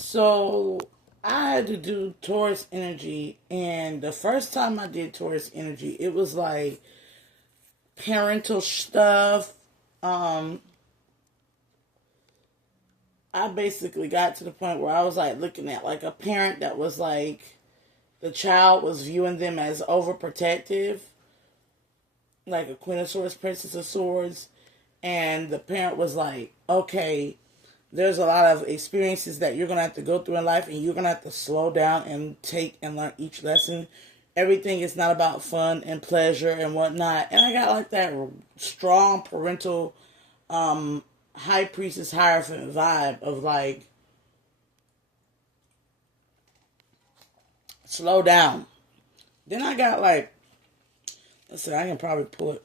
So I had to do Taurus energy, and the first time I did Taurus energy, it was like parental stuff. Um, I basically got to the point where I was like looking at like a parent that was like the child was viewing them as overprotective, like a Queen of Swords, Princess of Swords, and the parent was like, okay, there's a lot of experiences that you're going to have to go through in life, and you're going to have to slow down and take and learn each lesson. Everything is not about fun and pleasure and whatnot. And I got like that strong parental high priestess hierophant vibe of like, slow down. Then I got like, let's see, I can probably pull it.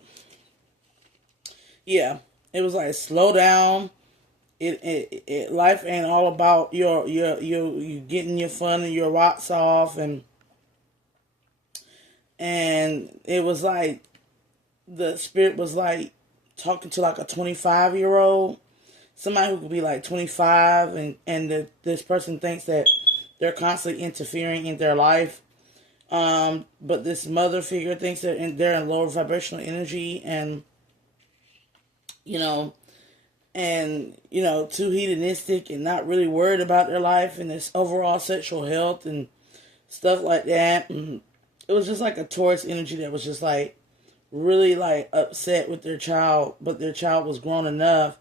Yeah, it was like, slow down. It life ain't all about you getting your fun and your rocks off, and it was like the spirit was like talking to like a 25-year-old, somebody who could be like 25, this person thinks that they're constantly interfering in their life, but this mother figure thinks that they're in lower vibrational energy, and you know too hedonistic and not really worried about their life and this overall sexual health and stuff like that. And it was just like a Taurus energy that was just like really like upset with their child, but their child was grown enough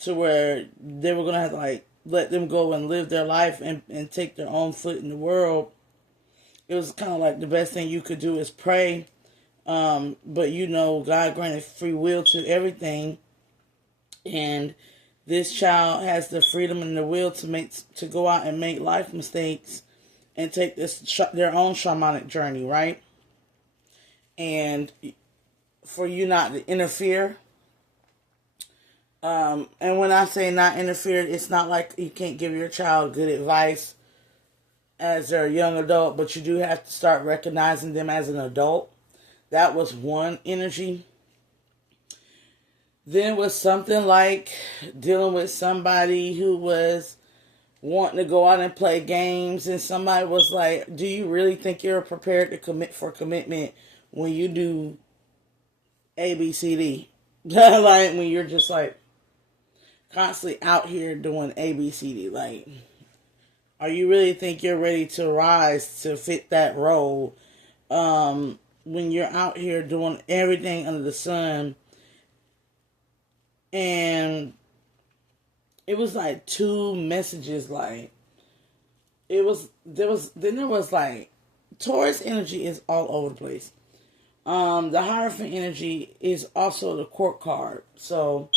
to where they were going to have to like let them go and live their life and take their own foot in the world. It was kind of like the best thing you could do is pray. But God granted free will to everything. And this child has the freedom and the will to go out and make life mistakes and take their own shamanic journey, right? And for you not to interfere. And when I say not interfere, it's not like you can't give your child good advice as they're a young adult, but you do have to start recognizing them as an adult. That was one energy. Then it was something like dealing with somebody who was wanting to go out and play games, and somebody was like, do you really think you're prepared to commit for commitment when you do ABCD? Like when you're just like constantly out here doing ABCD. Like, are you really think you're ready to rise to fit that role when you're out here doing everything under the sun? And it was like two messages. Like there was like Taurus energy is all over the place. The Hierophant energy is also the court card. So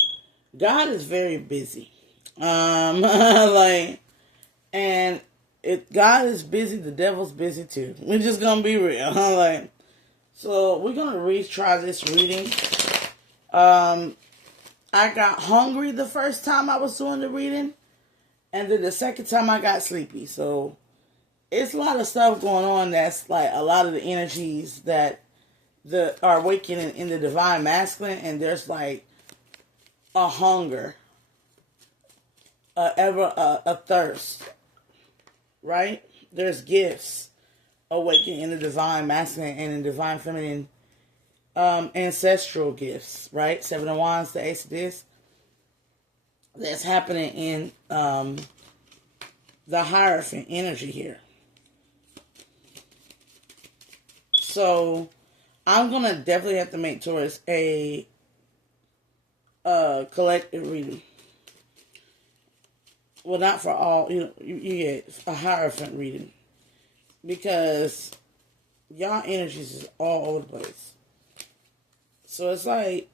God is very busy. Like, and if God is busy, the devil's busy too. We're just gonna be real. Like, so we're gonna retry this reading. I got hungry the first time I was doing the reading, and then the second time I got sleepy. So it's a lot of stuff going on that's like a lot of the energies that are awakening in the divine masculine, and there's like a hunger, a thirst, right? There's gifts awakening in the divine masculine and in divine feminine. Ancestral gifts, right? Seven of Wands, the Ace of Discs. That's happening in the Hierophant energy here. So I'm gonna definitely have to make Taurus a collective reading. Well, not for all. You get a Hierophant reading because y'all energies is all over the place. So it's like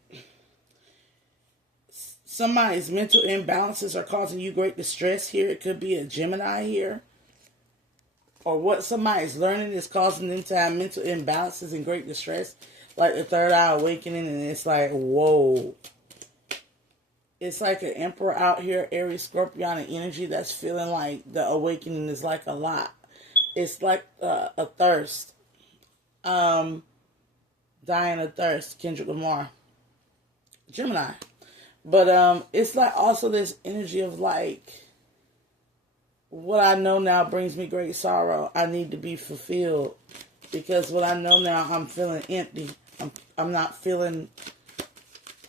somebody's mental imbalances are causing you great distress here. It could be a Gemini here. Or what somebody's learning is causing them to have mental imbalances and great distress. Like the third eye awakening, and it's like, whoa. It's like an Emperor out here, Aries, Scorpionic energy that's feeling like the awakening is like a lot. It's like a thirst. Dying of thirst, Kendrick Lamar, Gemini. But it's like also this energy of like what I know now brings me great sorrow. I need to be fulfilled, because what I know now, I'm feeling empty. I'm not feeling.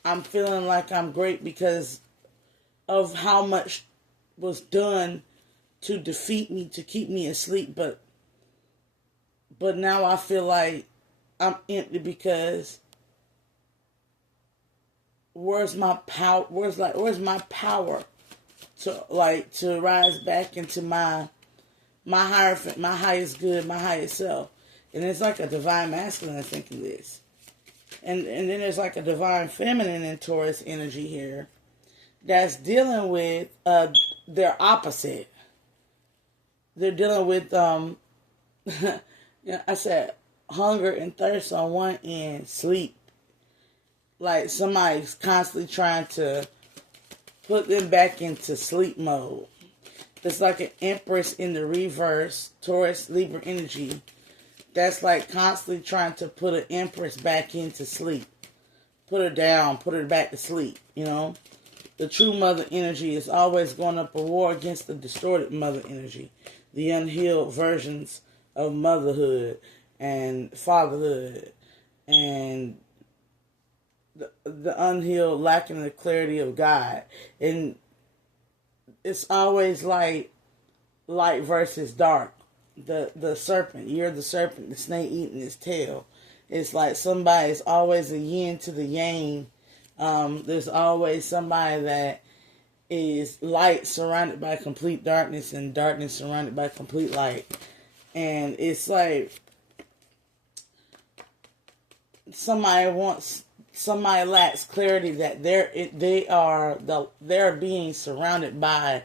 I'm feeling like I'm great because of how much was done to defeat me, to keep me asleep. But now I feel like I'm empty, because where's my power? Where's my power to rise back into my highest good, my highest self? And it's like a divine masculine, I think it is. And then there's like a divine feminine in Taurus energy here that's dealing with their opposite. They're dealing with I said hunger and thirst on one end, sleep. Like somebody's constantly trying to put them back into sleep mode. It's like an Empress in the reverse, Taurus Libra energy. That's like constantly trying to put an Empress back into sleep. Put her down, put her back to sleep, you know. The true mother energy is always going up a war against the distorted mother energy. The unhealed versions of motherhood and fatherhood and the unhealed lacking the clarity of God. And it's always like light versus dark. The serpent, you're the serpent, the snake eating his tail. It's like somebody's always a yin to the yang. There's always somebody that is light surrounded by complete darkness, and darkness surrounded by complete light. And it's like somebody lacks clarity that they're being surrounded by.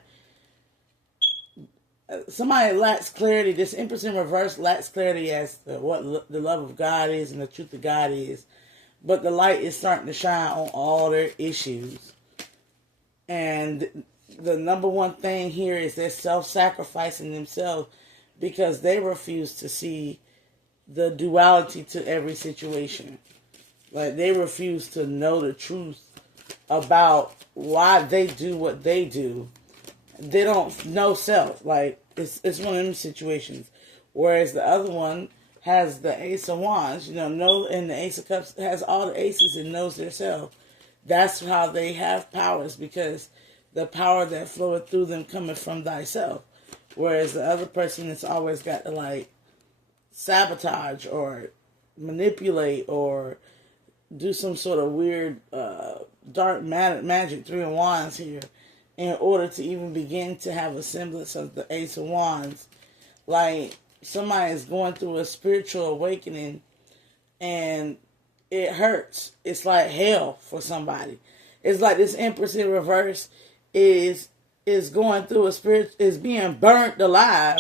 Somebody lacks clarity. This Empress in reverse lacks clarity as to what the love of God is and the truth of God is. But the light is starting to shine on all their issues. And the number one thing here is they're self-sacrificing themselves because they refuse to see the duality to every situation. Like, they refuse to know the truth about why they do what they do. They don't know self. Like, it's one of them situations. Whereas the other one has the Ace of Wands, and the Ace of Cups has all the aces and knows their self. That's how they have powers, because the power that floweth through them cometh from thyself. Whereas the other person has always got to, like, sabotage or manipulate or do some sort of weird dark magic, Three of Wands here, in order to even begin to have a semblance of the Ace of Wands. Like, somebody is going through a spiritual awakening and it hurts. It's like hell for somebody. It's like this Empress in reverse is going through is being burnt alive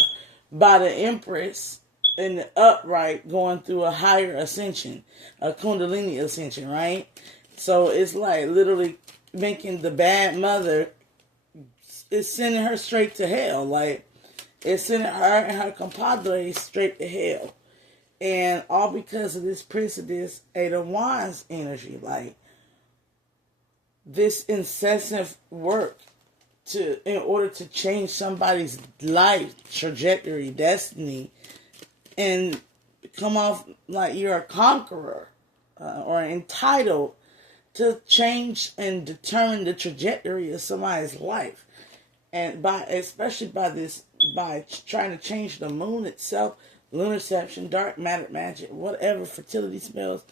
by the Empress in the upright, going through a higher ascension, a Kundalini ascension, right? So it's like literally making the bad mother, it's sending her straight to hell. Like, it's sending her and her compadres straight to hell. And all because of this Prince of this Eight of Wands energy. Like, this incessant work in order to change somebody's life trajectory, destiny, and come off like you're a conqueror or entitled to change and determine the trajectory of somebody's life. And especially by trying to change the moon itself, lunarception, dark matter magic, whatever, fertility spells.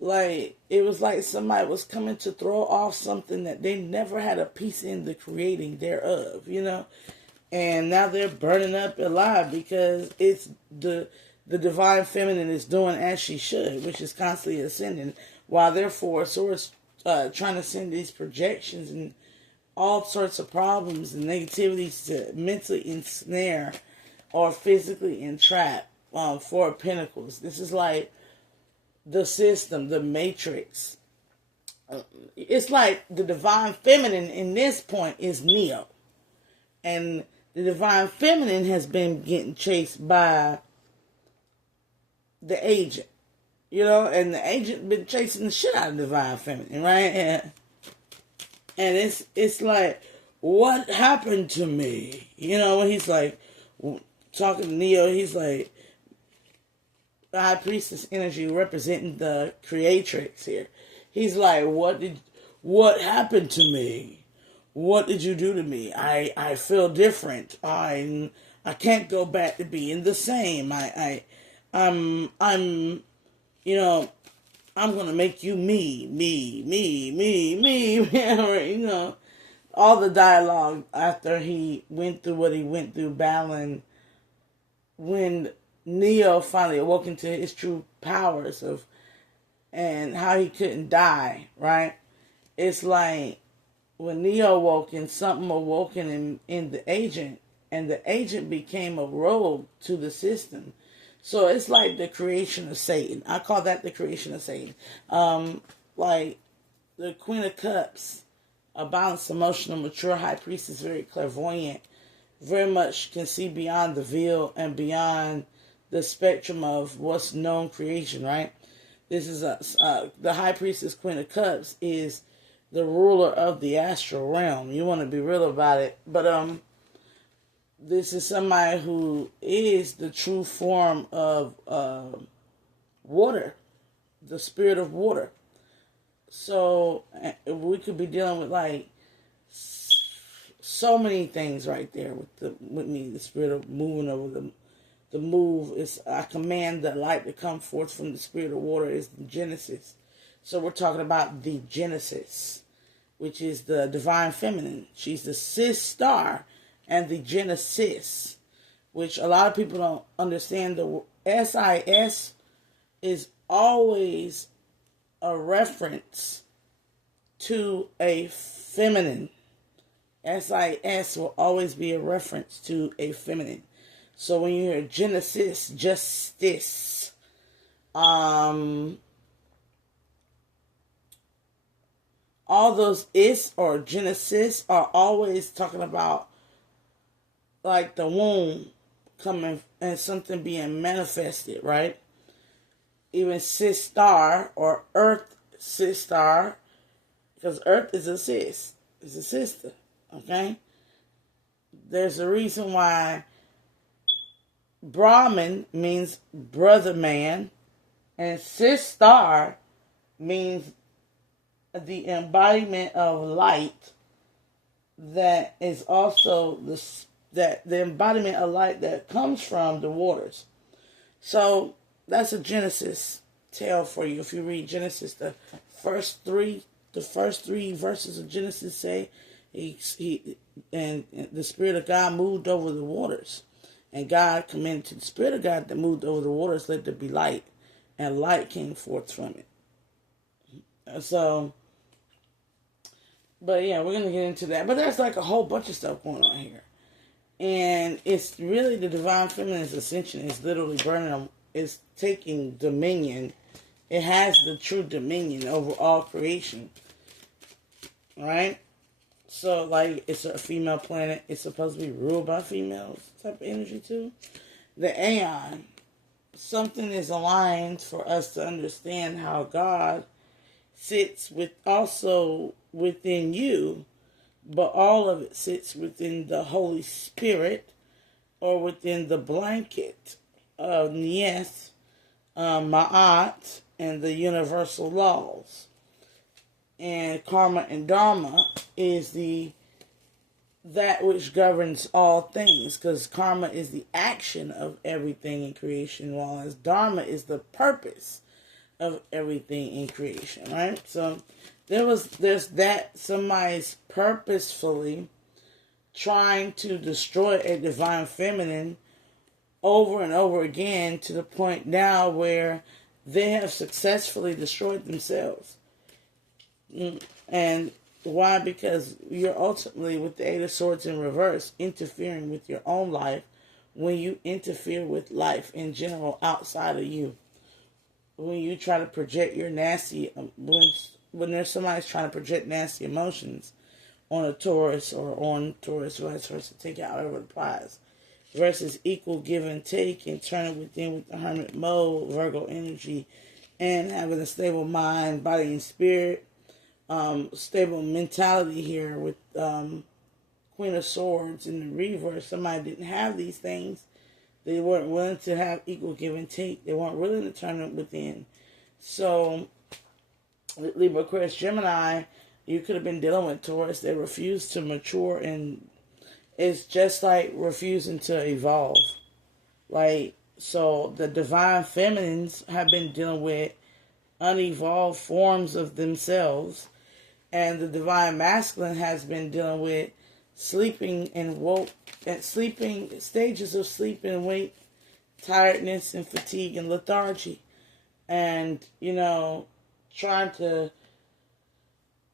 Like, it was like somebody was coming to throw off something that they never had a piece in the creating thereof, And now they're burning up alive because it's the divine feminine is doing as she should, which is constantly ascending, while therefore Source trying to send these projections and all sorts of problems and negativities to mentally ensnare or physically entrap Four of Pentacles. This is like the system, the matrix. It's like the divine feminine in this point is Neo. And the divine feminine has been getting chased by the agent. And the agent been chasing the shit out of divine feminine, right? And it's like, what happened to me? You know, when he's like talking to Neo, he's like, the high priestess energy representing the creatrix here. He's like, what happened to me? What did you do to me? I feel different. I can't go back to being the same. I'm you know, I'm gonna make you me. You know, all the dialogue after he went through what he went through battling, when Neo finally awoke into his true powers of, and how he couldn't die, right? It's like when Neo awoke and something awoken in the agent, and the agent became a rogue to the system. So it's like the creation of Satan. I call that the creation of Satan. Like the Queen of Cups, a balanced, emotional, mature high priestess, very clairvoyant, very much can see beyond the veil and beyond the spectrum of what's known creation, right? This is the high priestess, Queen of Cups, is the ruler of the astral realm. You want to be real about it, but this is somebody who is the true form of water, the spirit of water. So we could be dealing with like so many things right there with me. The spirit of moving over the move is, I command the light to come forth from the spirit of water is the Genesis. So we're talking about the Genesis, which is the divine feminine. She's the cis star and the Genesis, which a lot of people don't understand. The SIS is always a reference to a feminine. SIS will always be a reference to a feminine. So when you hear Genesis, justice, all those is or Genesis are always talking about like the womb coming and something being manifested, right? Even cis star or earth cis star, because earth is a cis, is a sister, okay? There's a reason why Brahman means brother man, and cis star means the embodiment of light that is also the embodiment of light that comes from the waters. So that's a Genesis tale for you. If you read Genesis, the first three verses of Genesis say he and the Spirit of God moved over the waters. And God commanded to the Spirit of God that moved over the waters, let there be light. And light came forth from it. So, but yeah, we're going to get into that. But there's like a whole bunch of stuff going on here. And it's really the divine feminine's ascension is literally burning them. It's taking dominion. It has the true dominion over all creation. Right? So, like, it's a female planet. It's supposed to be ruled by females type of energy, too. The Aeon. Something is aligned for us to understand how God sits with also within you, but all of it sits within the Holy Spirit or within the blanket of Niyeth, Ma'at, and the universal laws. And karma and dharma is that which governs all things, because karma is the action of everything in creation, while dharma is the purpose of everything in creation, right? So there's that somebody's purposefully trying to destroy a divine feminine over and over again, to the point now where they have successfully destroyed themselves. And why? Because you're ultimately, with the Eight of Swords in reverse, interfering with your own life when you interfere with life in general outside of you. When you try to project your nasty, when there's somebody's trying to project nasty emotions on a Taurus or on Taurus, vice versa, take out however it applies, versus equal give and take and turn it within with the hermit mode, Virgo energy, and having a stable mind, body, and spirit. Stable mentality here with Queen of Swords in the reverse. Somebody didn't have these things. They weren't willing to have equal give and take. They weren't willing to turn it within. So, Libra, Aquarius, Gemini, you could have been dealing with Taurus. They refused to mature, and it's just like refusing to evolve. Like, so the divine feminines have been dealing with unevolved forms of themselves, and the divine masculine has been dealing with sleeping and woke, and sleeping, stages of sleep and wake, tiredness and fatigue and lethargy, and, you know, trying to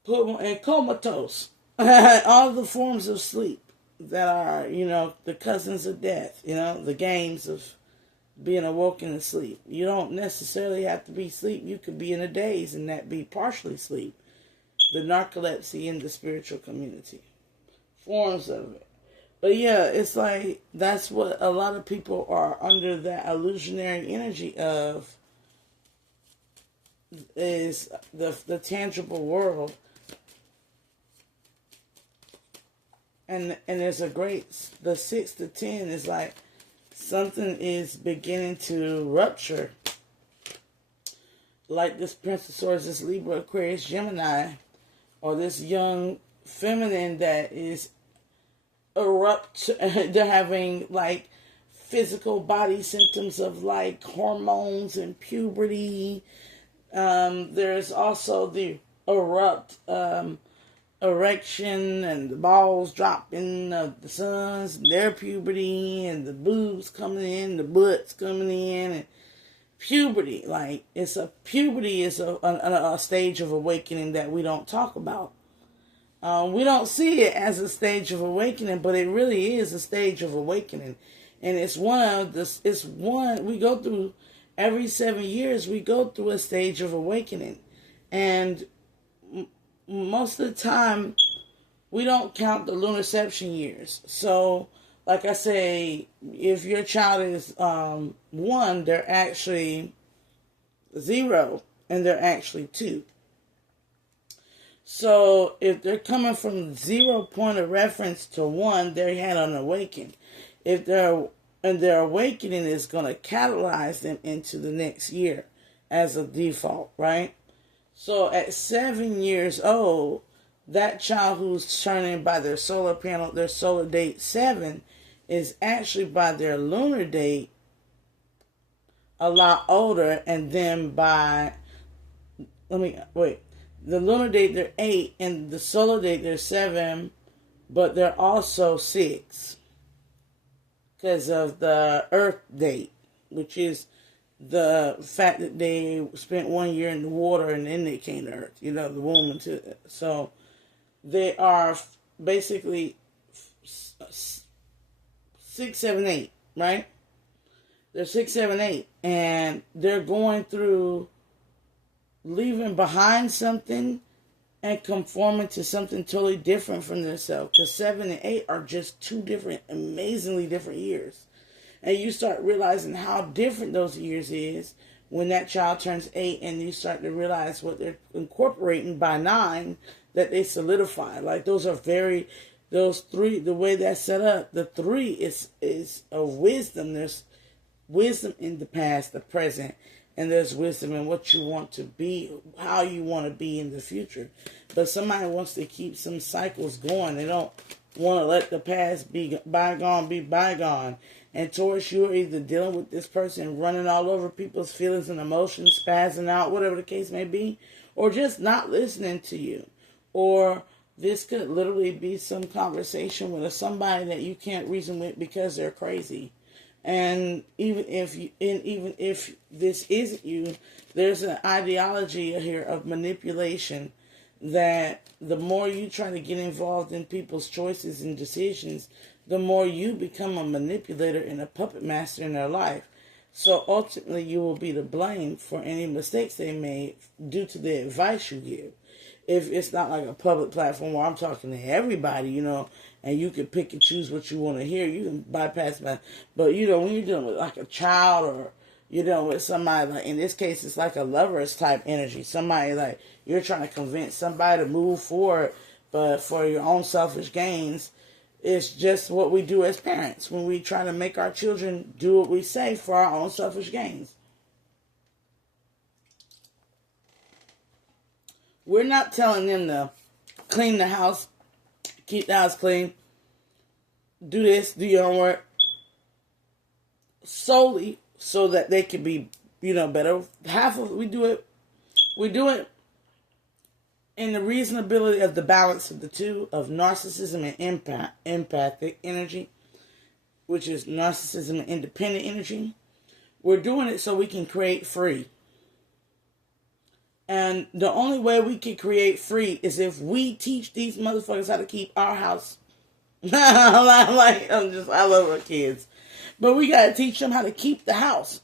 put them in comatose. All the forms of sleep that are, you know, the cousins of death, you know, the games of being awoken and sleep. You don't necessarily have to be asleep. You could be in a daze and that be partially sleep. The narcolepsy in the spiritual community. Forms of it. But yeah, it's like, that's what a lot of people are under, that illusionary energy of, is the tangible world. And there's a great, the 6 to 10 is like, something is beginning to rupture. Like this Prince of Swords, this Libra, Aquarius, Gemini, or this young feminine that is they're having like physical body symptoms of like hormones and puberty. There's also the erection and the balls dropping of the sons, their puberty, and the boobs coming in, the butts coming in, and puberty. Like, puberty is a stage of awakening that we don't talk about. We don't see it as a stage of awakening, but it really is a stage of awakening. And it's we go through, every 7 years, we go through a stage of awakening. And most of the time, we don't count the lunarception years. So, like I say, if your child is 1, they're actually 0, and they're actually 2. So, if they're coming from 0 point of reference to 1, they had an awakening. If their awakening is going to catalyze them into the next year as a default, right? So at 7 years old, that child who's turning by their solar panel, their solar date 7, is actually by their lunar date a lot older, and then the lunar date they're 8, and the solar date they're 7, but they're also 6 because of the Earth date, which is the fact that they spent 1 year in the water and then they came to Earth, you know, the womb into it. So they are basically 6, 7, 8, right? They're 6, 7, 8, and they're going through leaving behind something and conforming to something totally different from themselves. Because 7 and 8 are just 2 different, amazingly different years. And you start realizing how different those years is when that child turns 8, and you start to realize what they're incorporating by 9, that they solidify. Like, those 3, the way that's set up, the 3 is of wisdom. There's wisdom in the past, the present, and there's wisdom in what you want to be, how you want to be in the future. But somebody wants to keep some cycles going. They don't want to let the past be bygone. And Taurus, you're either dealing with this person running all over people's feelings and emotions, spazzing out, whatever the case may be, or just not listening to you. Or this could literally be some conversation with somebody that you can't reason with because they're crazy. And even if this isn't you, there's an ideology here of manipulation that the more you try to get involved in people's choices and decisions, the more you become a manipulator and a puppet master in their life. So ultimately, you will be to blame for any mistakes they made due to the advice you give. If it's not like a public platform where I'm talking to everybody, you know, and you can pick and choose what you want to hear, you can bypass that. But, you know, when you're dealing with like a child, or you're dealing with somebody, like in this case, it's like a lover's type energy. Somebody like you're trying to convince somebody to move forward, but for your own selfish gains, It's just what we do as parents when we try to make our children do what we say for our own selfish gains. We're not telling them to clean the house, keep the house clean, do this, do your homework, solely so that they can be, better. Half of it, we do it in the reasonability of the balance of the two, of narcissism and empathic energy, which is narcissism and independent energy. We're doing it so we can create free. And the only way we can create free is if we teach these motherfuckers how to keep our house. I love our kids. But we got to teach them how to keep the house.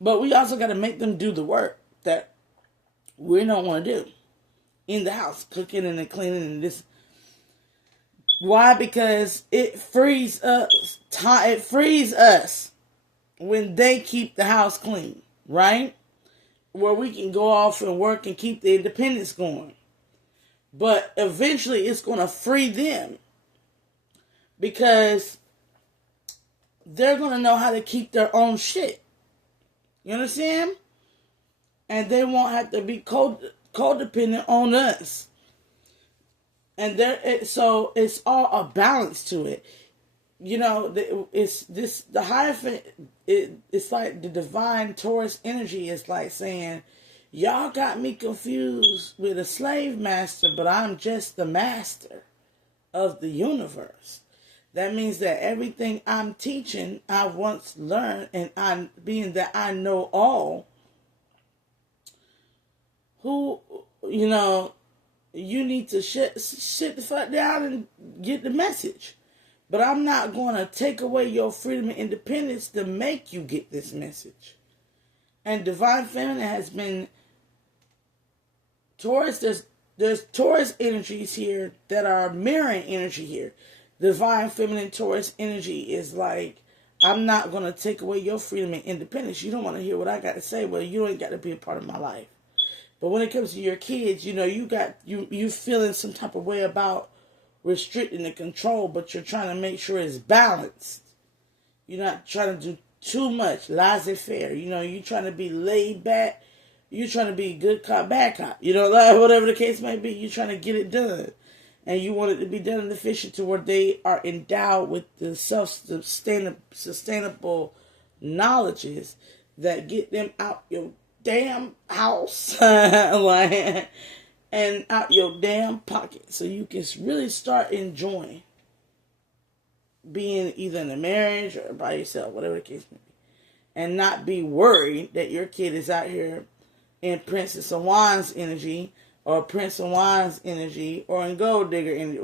But we also got to make them do the work that we don't want to do in the house, cooking and cleaning and this. Why? Because it frees us. It frees us when they keep the house clean, right? Where we can go off and work and keep the independence going. But eventually it's going to free them because they're going to know how to keep their own shit. You understand? And they won't have to be codependent on us. And so it's all a balance to it. It's this, the Hierophant, it's like the divine Taurus energy is like saying, y'all got me confused with a slave master, but I'm just the master of the universe. That means that everything I'm teaching, I once learned, and being that I know all, you need to sit the fuck down and get the message. But I'm not going to take away your freedom and independence to make you get this message. And Divine Feminine has been Taurus. There's Taurus energies here that are mirroring energy here. Divine Feminine Taurus energy is like, I'm not going to take away your freedom and independence. You don't want to hear what I got to say. Well, you ain't got to be a part of my life. But when it comes to your kids, you feeling some type of way about restricting the control, but you're trying to make sure it's balanced. You're not trying to do too much laissez-faire. You're trying to be laid back. You're trying to be good cop, bad cop. Whatever the case may be, you're trying to get it done. And you want it to be done and efficient to where they are endowed with the sustainable knowledges that get them out your damn house and out your damn pocket, so you can really start enjoying being either in a marriage or by yourself, whatever the case may be, and not be worried that your kid is out here in Princess of Wands energy or Prince of Wands energy or in Gold Digger energy.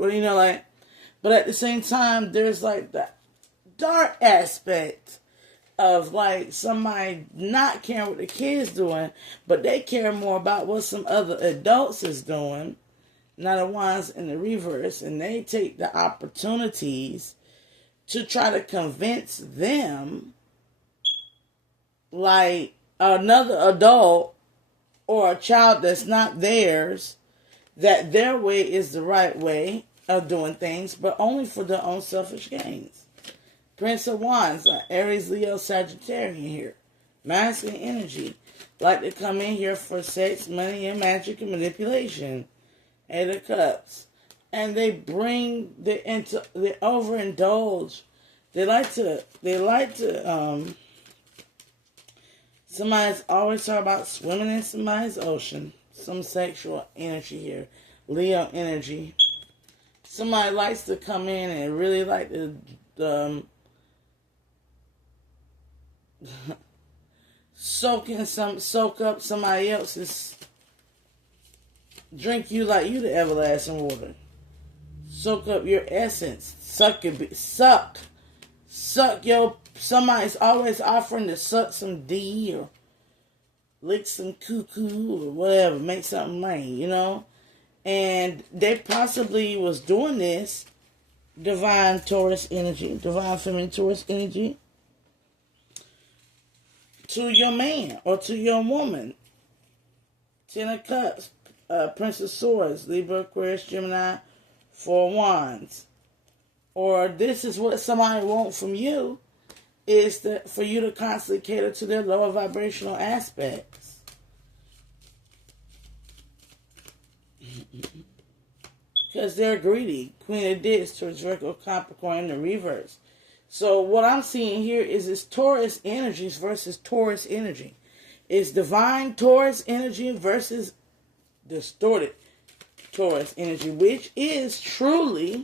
But at the same time, there's like that dark aspect of like somebody not caring what the kid's doing, but they care more about what some other adults is doing, not the ones in the reverse, and they take the opportunities to try to convince them, like another adult or a child that's not theirs, that their way is the right way of doing things, but only for their own selfish gains. Prince of Wands, Aries, Leo, Sagittarian here. Masculine energy. Like to come in here for sex, money, and magic and manipulation. Eight of Cups. And they overindulge. They like to, somebody's always talking about swimming in somebody's ocean. Some sexual energy here. Leo energy. Somebody likes to come in and really like to, soak up somebody else's, drink you like you the everlasting water. Soak up your essence. Suck your, somebody's always offering to suck some D or lick some cuckoo or whatever, make something rain, And they possibly was doing this, divine Taurus energy, divine feminine Taurus energy, to your man or to your woman. Ten of Cups, Prince of Swords, Libra, Aquarius, Gemini, Four of Wands. or this is what somebody wants from you, is that for you to constantly cater to their lower vibrational aspects. Because they're greedy. Queen of Discs towards Virgo, Capricorn in the reverse. So what I'm seeing here is this Taurus energies versus Taurus energy. It's divine Taurus energy versus distorted Taurus energy, which is truly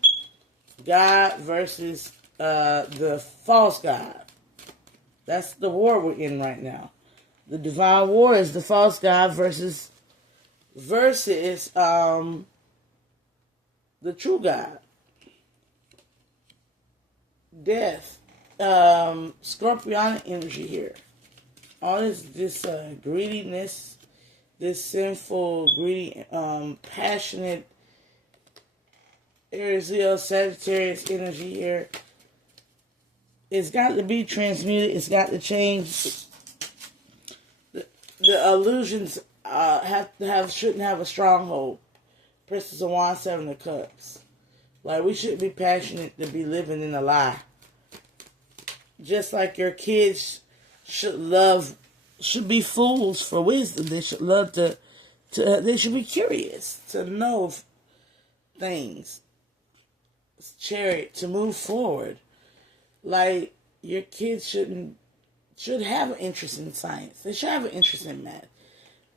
God versus the false God. That's the war we're in right now. The divine war is the false God versus the true God. Death. Scorpionic energy here. All this greediness, this sinful, greedy, passionate Aries, Leo, Sagittarius energy here. It's got to be transmuted. It's got to change. The illusions shouldn't have a stronghold. Princess of Wands, Seven of Cups. Like, we shouldn't be passionate to be living in a lie. Just like your kids should be fools for wisdom. They should love they should be curious to know things. Chariot, to move forward. Like, your kids should have an interest in science. They should have an interest in math.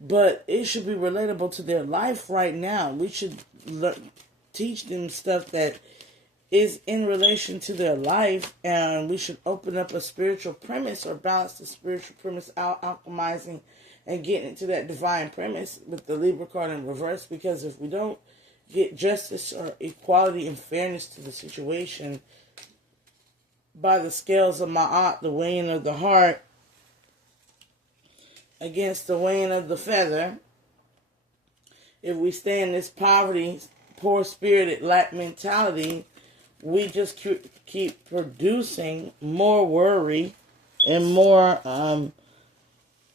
But it should be relatable to their life right now. We should teach them stuff that is in relation to their life, and we should open up a spiritual premise or balance the spiritual premise out, alchemizing and getting into that divine premise with the Libra card in reverse, because if we don't get justice or equality and fairness to the situation by the scales of Ma'at, the weighing of the heart, against the weighing of the feather, if we stay in this poverty, poor-spirited, lack mentality, we just keep producing more worry and more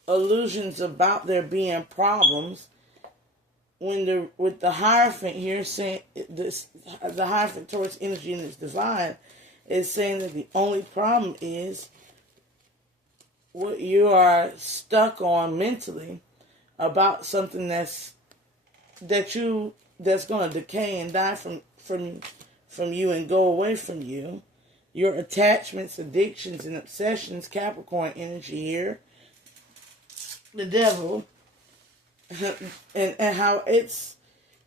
illusions about there being problems. With the Hierophant here saying this, the Hierophant towards energy in its divine is saying that the only problem is what you are stuck on mentally about something that's going to decay and die from you and go away from you. Your attachments, addictions, and obsessions, Capricorn energy here. The devil. and how it's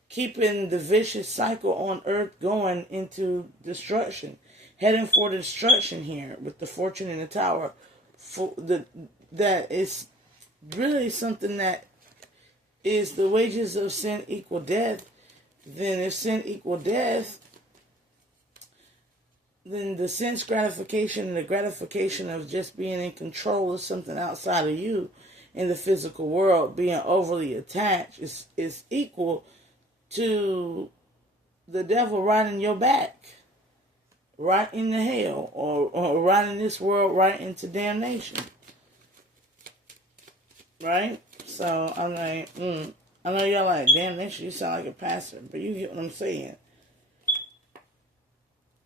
keeping the vicious cycle on earth going into destruction. Heading for destruction here with the Fortune in the Tower. That is really something that is the wages of sin equal death. Then if sin equal death, then the sense gratification and the gratification of just being in control of something outside of you in the physical world, being overly attached, is equal to the devil riding your back, right into hell, or riding this world right into damnation. Right? So I'm like, I know y'all like, damnation, you sound like a pastor, but you get what I'm saying.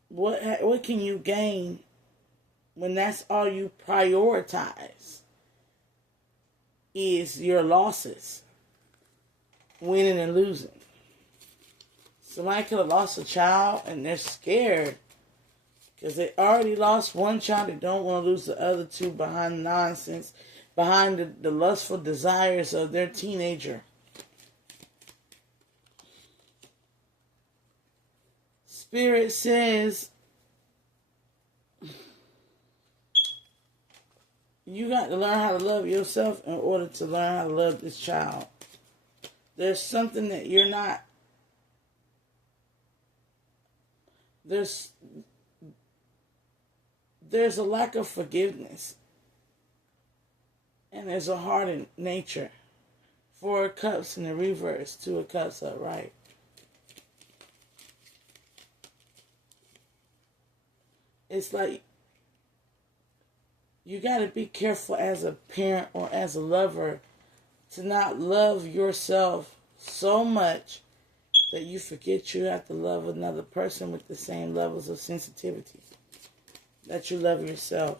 What can you gain when that's all you prioritize is your losses, winning and losing? Somebody could have lost a child and they're scared because they already lost one child. They don't want to lose the other two behind nonsense, behind the lustful desires of their teenager. Spirit says you got to learn how to love yourself in order to learn how to love this child. There's something that you're not. There's a lack of forgiveness. And there's a hardened nature. 4 of Cups in the reverse, 2 of Cups upright. It's like you got to be careful as a parent or as a lover to not love yourself so much that you forget you have to love another person with the same levels of sensitivity that you love yourself.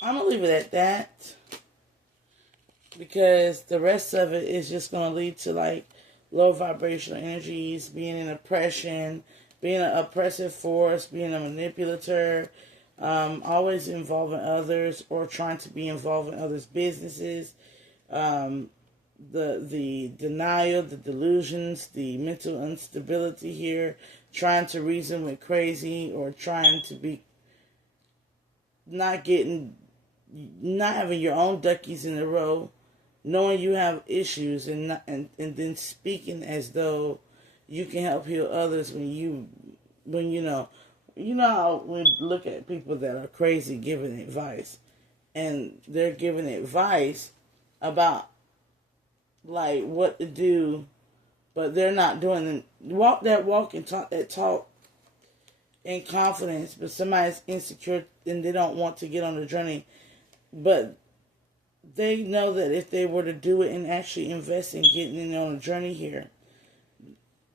I'm going to leave it at that, because the rest of it is just going to lead to like low vibrational energies, being in oppression, being an oppressive force, being a manipulator, always involving others or trying to be involved in others' businesses, the denial, the delusions, the mental instability here, trying to reason with crazy, or trying to be not having your own duckies in a row, knowing you have issues, and then speaking as though you can help heal others when you know how we look at people that are crazy giving advice, and they're giving advice about like what to do, but they're not doing walk that walk and talk that talk in confidence, but somebody's insecure and they don't want to get on the journey, but they know that if they were to do it and actually invest in getting in on a journey here,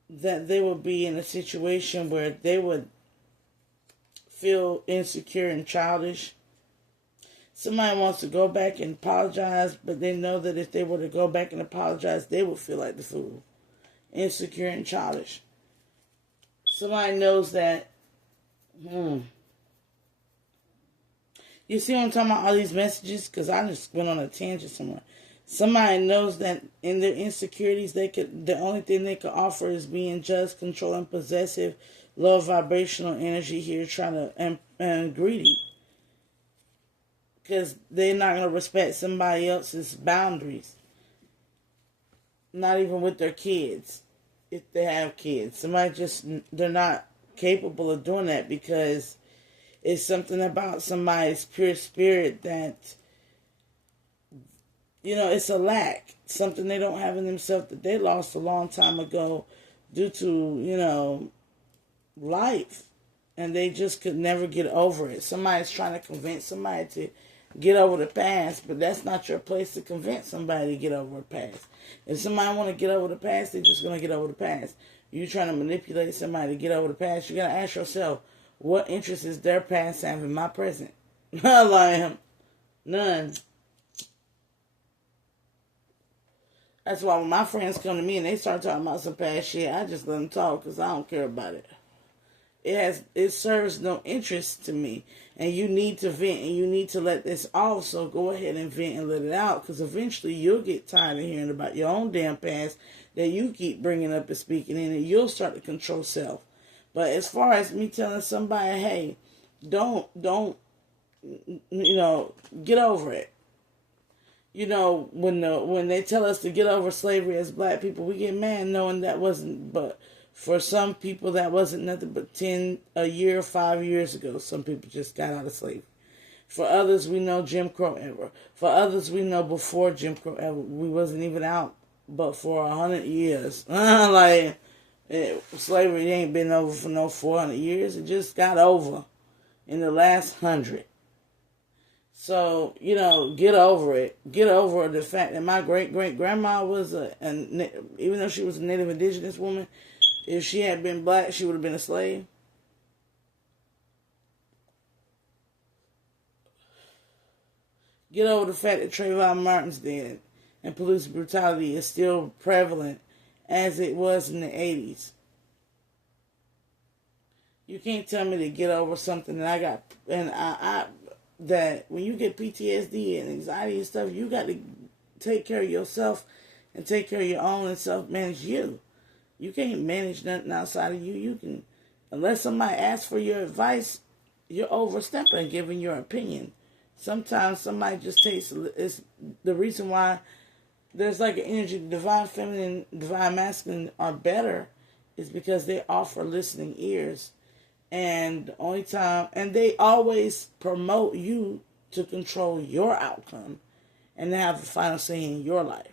that they would be in a situation where they would feel insecure and childish. Somebody wants to go back and apologize, but they know that if they were to go back and apologize, they would feel like the fool. Insecure and childish. Somebody knows that. You see what I'm talking about, all these messages? Because I just went on a tangent somewhere. Somebody knows that in their insecurities, the only thing they could offer is being just, controlling, possessive, low vibrational energy here, trying to, and greedy. Because they're not going to respect somebody else's boundaries. Not even with their kids. If they have kids. They're not capable of doing that, because it's something about somebody's pure spirit that, it's a lack. Something they don't have in themselves that they lost a long time ago due to, life. And they just could never get over it. Somebody's trying to convince somebody to get over the past, but that's not your place to convince somebody to get over the past. If somebody want to get over the past, they're just going to get over the past. You trying to manipulate somebody to get over the past, you got to ask yourself, what interest is their past have in my present? Like, none. That's why when my friends come to me and they start talking about some past shit, I just let them talk because I don't care about it. It serves no interest to me. And you need to vent and you need to let this off. So go ahead and vent and let it out. Because eventually you'll get tired of hearing about your own damn past that you keep bringing up and speaking in. And you'll start to control self. But as far as me telling somebody, hey, don't, get over it. When they tell us to get over slavery as black people, we get mad knowing that wasn't, but for some people that wasn't nothing but 5 years ago. Some people just got out of slavery. For others, we know Jim Crow era. For others, we know before Jim Crow era. We wasn't even out, but for 100 years. Slavery ain't been over for no 400 years. It just got over in the last 100. So, get over it. Get over the fact that my great-great-grandma was even though she was a Native Indigenous woman, if she had been black, she would have been a slave. Get over the fact that Trayvon Martin's dead and police brutality is still prevalent as it was in the 80s. You can't tell me to get over something that I got, and that when you get PTSD and anxiety and stuff, you got to take care of yourself and take care of your own and self-manage you. You can't manage nothing outside of you. You can, unless somebody asks for your advice, you're overstepping and giving your opinion. Sometimes somebody just takes, it's the reason why there's like an energy, divine feminine, divine masculine are better is because they offer listening ears. And the only time, and they always promote you to control your outcome and to have the final say in your life.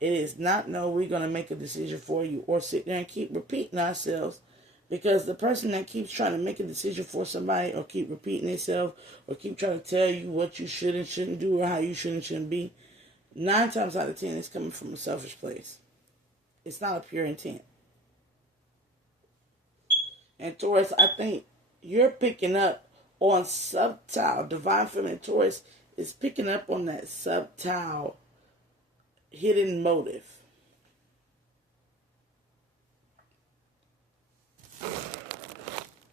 It is not, no, we're going to make a decision for you or sit there and keep repeating ourselves, because the person that keeps trying to make a decision for somebody or keep repeating themselves or keep trying to tell you what you should and shouldn't do or how you should and shouldn't be, 9 times out of 10, it's coming from a selfish place. It's not a pure intent. And Taurus, I think you're picking up on subtle, divine feminine Taurus is picking up on that subtle hidden motive.